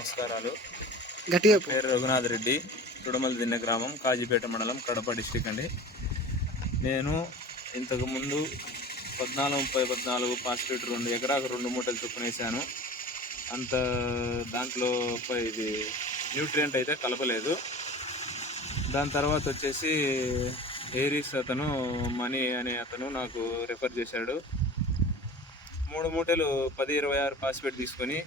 నమస్కారాలు. గట్టిగా పేరు రఘునాథ్ రెడ్డి, తుడమల దిన్నె గ్రామం, కాజీపేట మండలం, కడప డిస్టిక్ అండి. నేను ఇంతకుముందు 14-30-14 పాస్పేట్ 2 ఎకరాకు 2 మూటలు చొప్పున వేసాను. అంత దాంట్లో ఇది న్యూట్రియంట్ అయితే కలపలేదు. దాని తర్వాత వచ్చేసి ఏరీస్ అతను మనీ అనే అతను నాకు రెఫర్ చేశాడు. 3 మూటలు 10-26 పాస్పేట్ తీసుకొని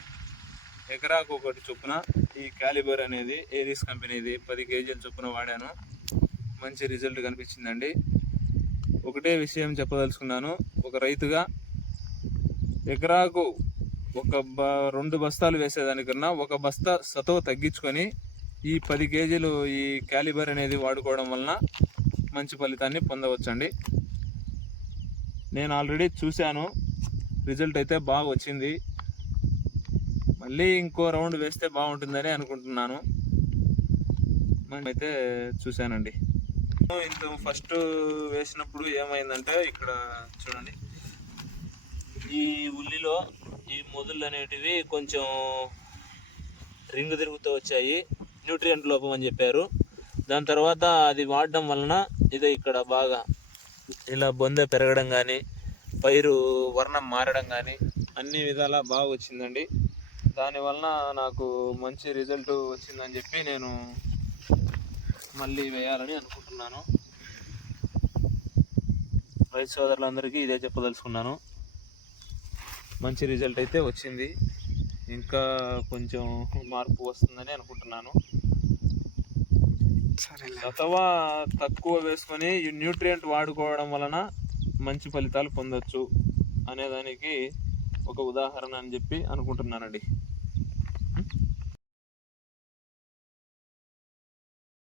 ఎకరాకు ఒకటి చొప్పున ఈ క్యాలిబర్ అనేది ఏరీస్ కంపెనీది 10 కేజీల చొప్పున వాడాను. మంచి రిజల్ట్ కనిపించిందండి. ఒకటే విషయం చెప్పదలుచుకున్నాను, ఒక రైతుగా ఎకరాకు 2 బస్తాలు వేసేదానికన్నా 1 బస్తా సతో తగ్గించుకొని ఈ 10 కేజీలు ఈ క్యాలిబర్ అనేది వాడుకోవడం వలన మంచి ఫలితాన్ని పొందవచ్చండి. నేను ఆల్రెడీ చూశాను, రిజల్ట్ అయితే బాగా వచ్చింది. మళ్ళీ ఇంకో రౌండ్ వేస్తే బాగుంటుందని అనుకుంటున్నాను. అయితే చూశానండి. ఇంత ఫస్ట్ వేసినప్పుడు ఏమైందంటే, ఇక్కడ చూడండి, ఈ ఉల్లిలో ఈ మొదళ్ళు అనేటివి కొంచెం రింగు తిరుగుతూ వచ్చాయి. న్యూట్రియంట్ లోపం అని చెప్పారు. దాని తర్వాత అది వాడడం వలన ఇది ఇక్కడ బాగా ఇలా బొందె పెరగడం కానీ, పైరు వర్ణం మారడం కానీ అన్ని విధాలా బాగా వచ్చిందండి. దానివలన నాకు మంచి రిజల్ట్ వచ్చిందని చెప్పి నేను మళ్ళీ వేయాలని అనుకుంటున్నాను. రైతు సోదరులందరికీ ఇదే చెప్పదలుచుకున్నాను. మంచి రిజల్ట్ అయితే వచ్చింది. ఇంకా కొంచెం మార్పు వస్తుందని అనుకుంటున్నాను. అథవా తక్కువ వేసుకొని ఈ న్యూట్రియంట్ వాడుకోవడం వలన మంచి ఫలితాలు పొందొచ్చు అనేదానికి ఒక ఉదాహరణ అని చెప్పి అనుకుంటున్నానండి.